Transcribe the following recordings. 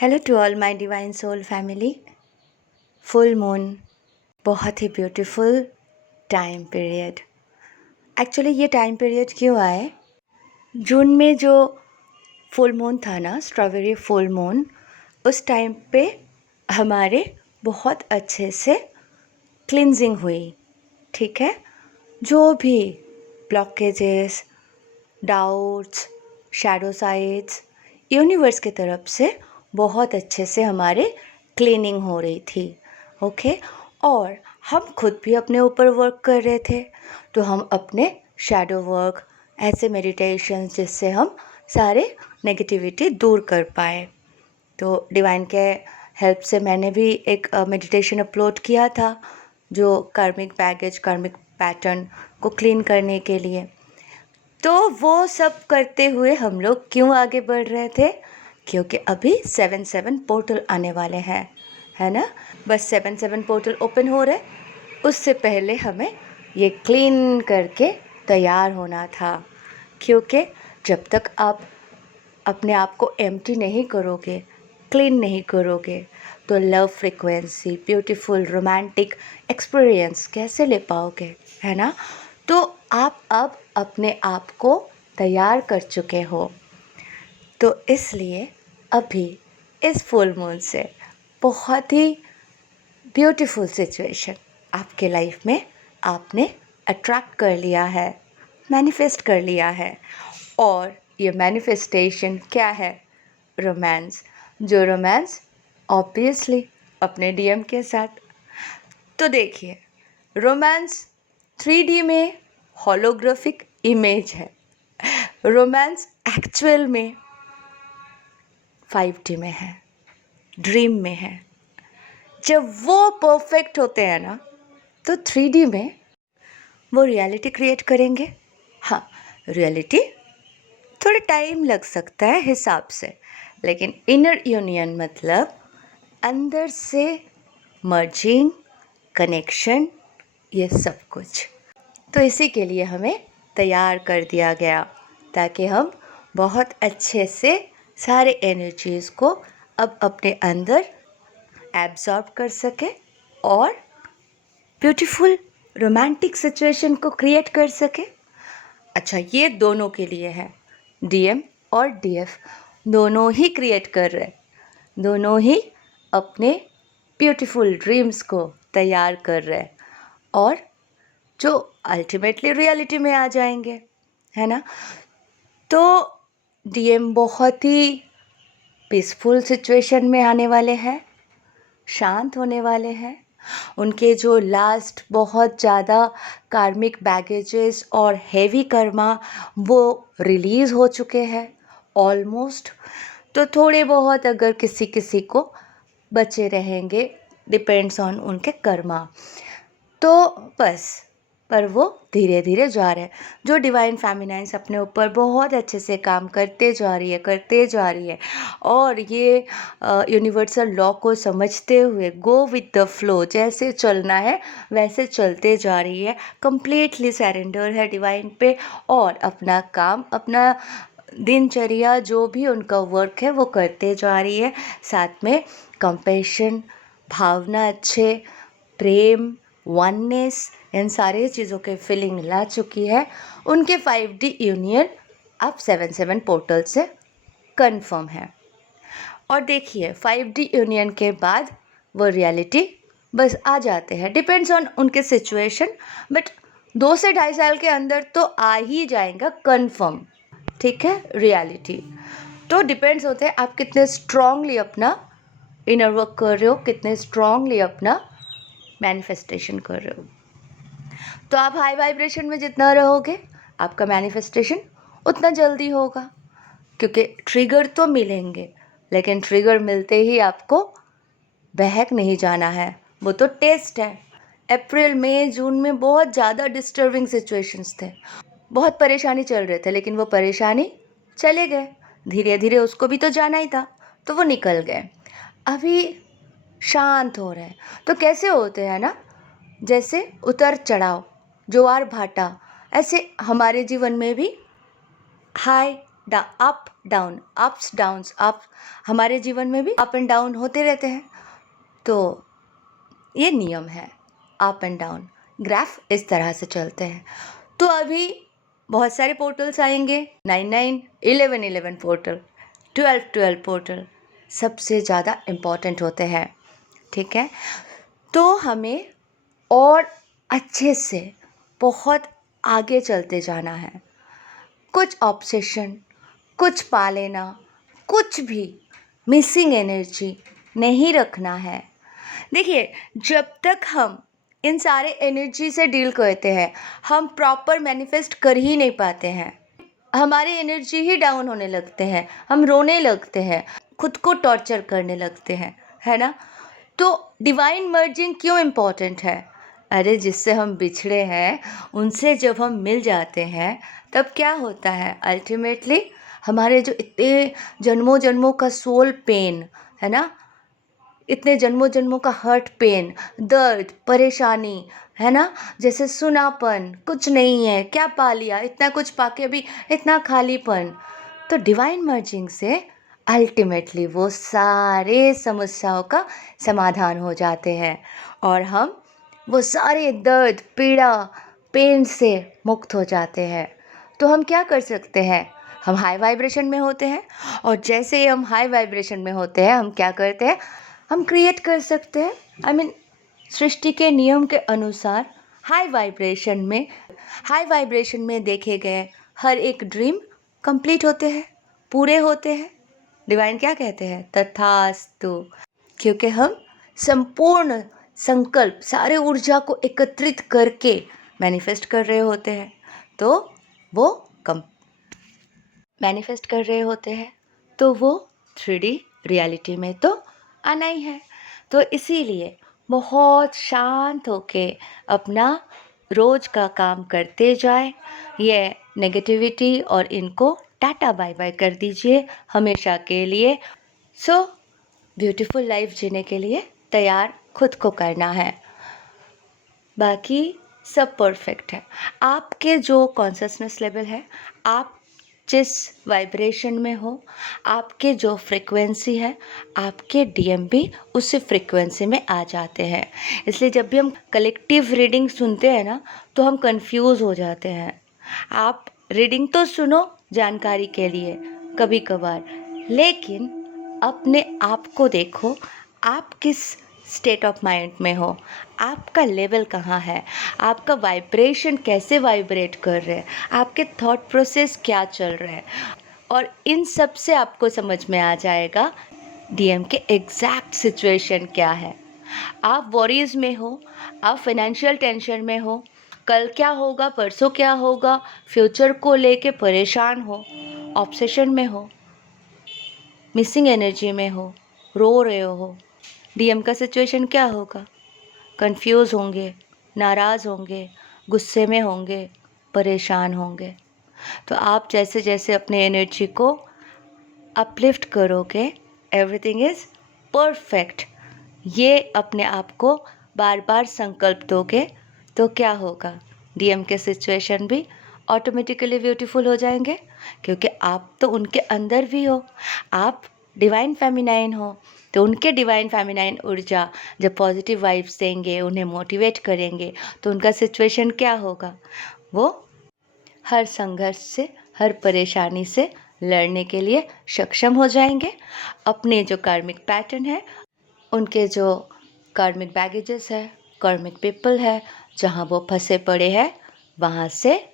Hello to all my divine soul family. Full moon बहुत ही beautiful time period. Actually ये time period क्यों आए? जून में जो फुल मून था ना, स्ट्रॉबेरी फुल मून, उस टाइम पे हमारे बहुत अच्छे से क्लिनजिंग हुई। ठीक है, जो भी blockages, doubts, shadow sides universe की तरफ से बहुत अच्छे से हमारे क्लीनिंग हो रही थी। ओके, और हम खुद भी अपने ऊपर वर्क कर रहे थे, तो हम अपने शैडो वर्क, ऐसे मेडिटेशन जिससे हम सारे नेगेटिविटी दूर कर पाए। तो डिवाइन के हेल्प से मैंने भी एक मेडिटेशन अपलोड किया था, जो कार्मिक बैगेज, कार्मिक पैटर्न को क्लीन करने के लिए। तो वो सब करते हुए हम लोग क्यों आगे बढ़ रहे थे? क्योंकि अभी 7-7 पोर्टल आने वाले हैं, है ना। बस 7-7 पोर्टल ओपन हो रहे, उससे पहले हमें ये क्लीन करके तैयार होना था। क्योंकि जब तक आप अपने आप को एम्प्टी नहीं करोगे, क्लीन नहीं करोगे, तो love frequency, beautiful romantic experience कैसे ले पाओगे, है ना। तो आप अब अपने आप को तैयार कर चुके हो, तो इसलिए अभी इस फुल मून से बहुत ही ब्यूटीफुल सिचुएशन आपके लाइफ में आपने अट्रैक्ट कर लिया है, मैनिफेस्ट कर लिया है। और ये मैनिफेस्टेशन क्या है? रोमांस। जो रोमांस ऑब्वियसली अपने डीएम के साथ। तो देखिए, रोमांस 3D में होलोग्राफिक इमेज है, रोमांस एक्चुअल में 5D में है, ड्रीम में है। जब वो परफेक्ट होते हैं ना, तो 3D में वो रियलिटी क्रिएट करेंगे। हाँ, रियलिटी थोड़ा टाइम लग सकता है हिसाब से, लेकिन इनर यूनियन मतलब अंदर से मर्जिंग, कनेक्शन, ये सब कुछ। तो इसी के लिए हमें तैयार कर दिया गया, ताकि हम बहुत अच्छे से सारे एनर्जीज़ को अब अपने अंदर एब्जॉर्ब कर सके और ब्यूटीफुल रोमांटिक सिचुएशन को क्रिएट कर सके। अच्छा, ये दोनों के लिए है, डीएम और डीएफ दोनों ही क्रिएट कर रहे, दोनों ही अपने ब्यूटीफुल ड्रीम्स को तैयार कर रहे, और जो अल्टीमेटली रियलिटी में आ जाएंगे, है ना। तो डीएम बहुत ही पीसफुल सिचुएशन में आने वाले हैं, शांत होने वाले हैं। उनके जो लास्ट बहुत ज़्यादा कार्मिक बैगेजेस और हेवी कर्मा वो रिलीज़ हो चुके हैं ऑलमोस्ट। तो थोड़े बहुत अगर किसी किसी को बचे रहेंगे, डिपेंड्स ऑन उनके कर्मा। तो बस, पर वो धीरे धीरे जा रहे हैं। जो डिवाइन फेमिनाइंस अपने ऊपर बहुत अच्छे से काम करते जा रही है, और ये यूनिवर्सल लॉ को समझते हुए गो विद द फ्लो, जैसे चलना है वैसे चलते जा रही है, कंप्लीटली सरेंडर है डिवाइन पे, और अपना काम, अपना दिनचर्या, जो भी उनका वर्क है वो करते जा रही है। साथ में कंपैशन, भावना, अच्छे प्रेम, वननेस, इन सारे चीज़ों के फीलिंग ला चुकी है। उनके 5D यूनियन अब 7-7 पोर्टल से कंफर्म है। और देखिए, 5D यूनियन के बाद वो रियलिटी बस आ जाते हैं, डिपेंड्स ऑन उनके सिचुएशन, बट 2 से 2.5 साल के अंदर तो आ ही जाएगा कंफर्म। ठीक है, रियलिटी तो डिपेंड्स होते हैं आप कितने स्ट्रांगली अपना इनर वर्क कर रहे हो, कितने स्ट्रांगली अपना मैनिफेस्टेशन कर रहे हो। तो आप हाई वाइब्रेशन में जितना रहोगे, आपका मैनिफेस्टेशन उतना जल्दी होगा, क्योंकि ट्रिगर तो मिलेंगे, लेकिन ट्रिगर मिलते ही आपको बहक नहीं जाना है, वो तो टेस्ट है। अप्रैल मई जून में बहुत ज़्यादा डिस्टर्बिंग सिचुएशंस थे, बहुत परेशानी चल रहे थे, लेकिन वो परेशानी चले गए, धीरे धीरे उसको भी तो जाना ही था, तो वो निकल गए। अभी शांत हो रहे हैं। तो कैसे होते हैं ना, जैसे उतर चढ़ाव, ज्वार भाटा, ऐसे हमारे जीवन में भी high up down, ups downs, up, हमारे जीवन में भी अप एंड डाउन होते रहते हैं। तो ये नियम है, अप एंड डाउन, ग्राफ इस तरह से चलते हैं। तो अभी बहुत सारे पोर्टल्स आएंगे, 9 11 11 पोर्टल, 12 12 पोर्टल सबसे ज़्यादा इम्पॉर्टेंट होते हैं, ठीक है। तो हमें और अच्छे से बहुत आगे चलते जाना है। कुछ ऑब्सेशन, कुछ पा लेना, कुछ भी मिसिंग एनर्जी नहीं रखना है। देखिए, जब तक हम इन सारे एनर्जी से डील करते हैं, हम प्रॉपर मैनिफेस्ट कर ही नहीं पाते हैं। हमारे एनर्जी ही डाउन होने लगते हैं, हम रोने लगते हैं, खुद को टॉर्चर करने लगते हैं, है ना। तो डिवाइन मर्जिंग क्यों इम्पॉर्टेंट है? अरे जिससे हम बिछड़े हैं उनसे जब हम मिल जाते हैं तब क्या होता है, अल्टीमेटली हमारे जो इतने जन्मों जन्मों का सोल पेन है ना, इतने जन्मों जन्मों का हर्ट पेन, दर्द, परेशानी, है ना, जैसे सुनापन, कुछ नहीं है, क्या पा लिया, इतना कुछ पाके भी इतना खालीपन। तो डिवाइन मर्जिंग से अल्टीमेटली वो सारे समस्याओं का समाधान हो जाते हैं और हम वो सारे दर्द, पीड़ा, पेन से मुक्त हो जाते हैं। तो हम क्या कर सकते हैं, हम हाई वाइब्रेशन में होते हैं और जैसे ही हम हाई वाइब्रेशन में होते हैं हम क्या करते हैं, हम क्रिएट कर सकते हैं। आई मीन सृष्टि के नियम के अनुसार हाई वाइब्रेशन में देखे गए हर एक ड्रीम कंप्लीट होते हैं, पूरे होते हैं। डिवाइन क्या कहते हैं, तथास्तु। क्योंकि हम संपूर्ण संकल्प, सारे ऊर्जा को एकत्रित करके मैनिफेस्ट कर रहे होते हैं, तो वो मैनिफेस्ट कर रहे होते हैं तो वो 3D रियलिटी में तो आना ही है। तो इसीलिए बहुत शांत होके अपना रोज का काम करते जाए। ये नेगेटिविटी और इनको टाटा बाय बाय कर दीजिए हमेशा के लिए। सो ब्यूटीफुल लाइफ जीने के लिए तैयार खुद को करना है, बाकी सब परफेक्ट है। आपके जो कॉन्शसनेस लेवल है, आप जिस वाइब्रेशन में हो, आपके जो फ्रिक्वेंसी है, आपके डीएम भी उसी फ्रिक्वेंसी में आ जाते हैं। इसलिए जब भी हम कलेक्टिव रीडिंग सुनते हैं ना तो हम कंफ्यूज हो जाते हैं। आप रीडिंग तो सुनो जानकारी के लिए कभी कभार, लेकिन अपने आप को देखो, आप किस स्टेट ऑफ माइंड में हो, आपका लेवल कहाँ है, आपका वाइब्रेशन कैसे वाइब्रेट कर रहे हैं, आपके थॉट प्रोसेस क्या चल रहे हैं, और इन सब से आपको समझ में आ जाएगा डीएम के एग्जैक्ट सिचुएशन क्या है। आप वॉरीज में हो, आप फाइनेंशियल टेंशन में हो, कल क्या होगा, परसों क्या होगा, फ्यूचर को लेके परेशान हो, ऑब्सेशन में हो, मिसिंग एनर्जी में हो, रो रहे हो, डीएम का सिचुएशन क्या होगा, कंफ्यूज होंगे, नाराज़ होंगे, गुस्से में होंगे, परेशान होंगे। तो आप जैसे जैसे अपने एनर्जी को अपलिफ्ट करोगे, एवरीथिंग इज़ परफेक्ट, ये अपने आप को बार बार संकल्प दोगे तो क्या होगा, डीएम के सिचुएशन भी ऑटोमेटिकली ब्यूटीफुल हो जाएंगे, क्योंकि आप तो उनके अंदर भी हो, आप डिवाइन फेमिनाइन हो। तो उनके डिवाइन फेमिनाइन ऊर्जा जब पॉजिटिव वाइब्स देंगे, उन्हें मोटिवेट करेंगे, तो उनका सिचुएशन क्या होगा, वो हर संघर्ष से, हर परेशानी से लड़ने के लिए सक्षम हो जाएंगे। अपने जो कार्मिक पैटर्न है, उनके जो कार्मिक बैगेजेस है, कार्मिक पीपल है, जहाँ वो फंसे पड़े हैं वहाँ से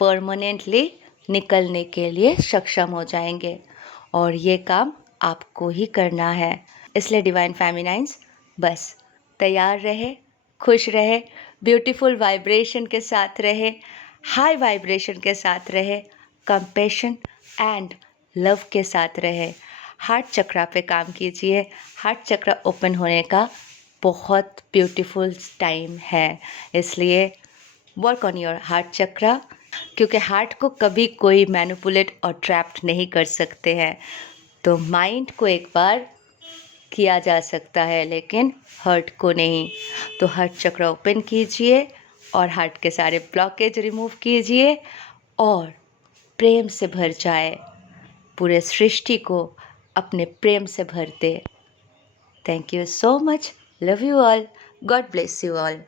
परमानेंटली निकलने के लिए सक्षम हो जाएंगे। और ये काम आपको ही करना है। इसलिए डिवाइन फेमिनाइंस बस तैयार रहे, खुश रहे, ब्यूटीफुल वाइब्रेशन के साथ रहे, हाई वाइब्रेशन के साथ रहे, कंपैशन एंड लव के साथ रहे। हार्ट चक्रा पे काम कीजिए। हार्ट चक्रा ओपन होने का बहुत ब्यूटीफुल टाइम है, इसलिए वर्क ऑन योर हार्ट चक्रा, क्योंकि हार्ट को कभी कोई मैनिपुलेट और ट्रैप्ड नहीं कर सकते हैं। तो माइंड को एक बार किया जा सकता है लेकिन हार्ट को नहीं। तो हार्ट चक्र ओपन कीजिए और हार्ट के सारे ब्लॉकेज रिमूव कीजिए और प्रेम से भर जाए, पूरे सृष्टि को अपने प्रेम से भर दे। Thank you so much. Love you all. God bless you all.